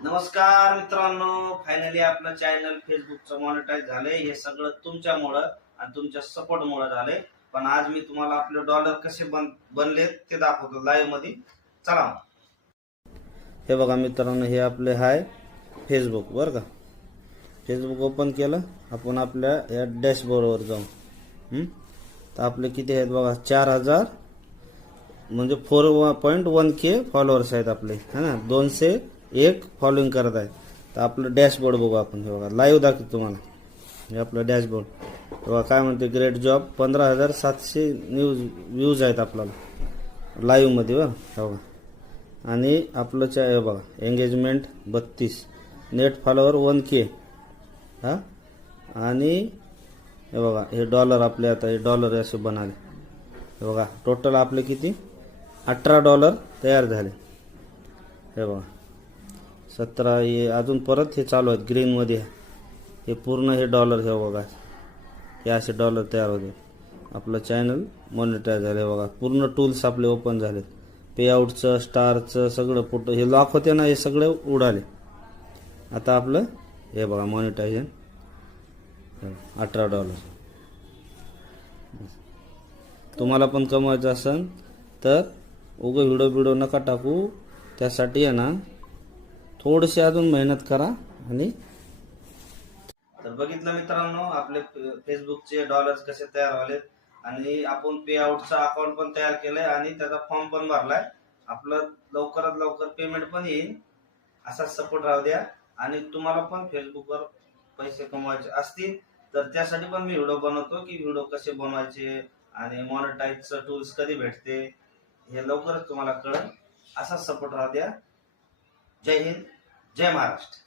नमस्कार मित्रांनो, फायनली आपलं चॅनल फेसबुकचं मॉनिटाईज झालंय. हे सगळं तुमच्यामुळं आणि तुमच्या सपोर्टमुळे झालंय. पण आज मी तुम्हाला आपले डॉलर कसे बनलेत ते दाखवतो लाईव्ह मध्ये. चला, हे बघा मित्रांनो, हे आपले हाय फेसबुक बरं का. फेसबुक ओपन केलं आपण आपल्या या डॅशबोर्डवर जाऊ. तर आपले किती आहेत बघा, 4000 म्हणजे 4.1K फॉलोअर्स आहेत आपले, है ना. 201 फॉलोइंग करत आहेत. तर आपलं डॅशबोर्ड बघू आपण. हे बघा लाईव्ह दाखवतो तुम्हाला. हे आपलं डॅशबोर्ड बघा काय म्हणते, ग्रेट जॉब. 15,700 व्ह्यूज आहेत आपल्याला लाईव्ह मध्ये बघा. हे बघा. आणि आपलं हे बघा, एंगेजमेंट 32, नेट फॉलोअर 1K. हा, आणि हे बघा, हे डॉलर आपले, आता हे डॉलर असे बनाले. हे बघा टोटल आपले किती, $18 तयार झाले. हे बघा 17. हे अजून परत हे चालू आहेत ग्रीनमध्ये. हे पूर्ण हे डॉलर, हे बघा हे असे डॉलर तयार होते. आपलं चॅनल मॉनिटाईज झालं. हे बघा पूर्ण टूल्स आपले ओपन झालेत. पेआउटचं, स्टारचं सगळं फोटो, हे लॉक होते ना, हे सगळे उडाले. आता आपलं हे बघा मॉनिटायझेशन $18. तुम्हाला पण कमवायचं असेल तर उगं व्हिडिओ नका टाकू. त्यासाठी आहे ना, थोडीशी अजून मेहनत करा. आणि तर बघितलं मित्रांनो, आपले फेसबुकचे डॉलर्स कसे तयार झालेत. आणि आपण पे आउटचा अकाउंट पण तयार केलंय आणि त्याचा फॉर्म पण भरलाय. आपलं लवकरात लवकर पेमेंट पण येईल. असाच सपोर्ट राहू द्या. आणि तुम्हाला पण फेसबुकवर पैसे कमवायचे असतील तर त्यासाठी पण मी व्हिडिओ बनवतो की व्हिडिओ कसे बनवायचे आणि मॉनिटाईजचं टूल्स कधी भेटते हे लवकरच तुम्हाला कळेल. असाच सपोर्ट राहू द्या. जय हिंद, जय महाराष्ट्र.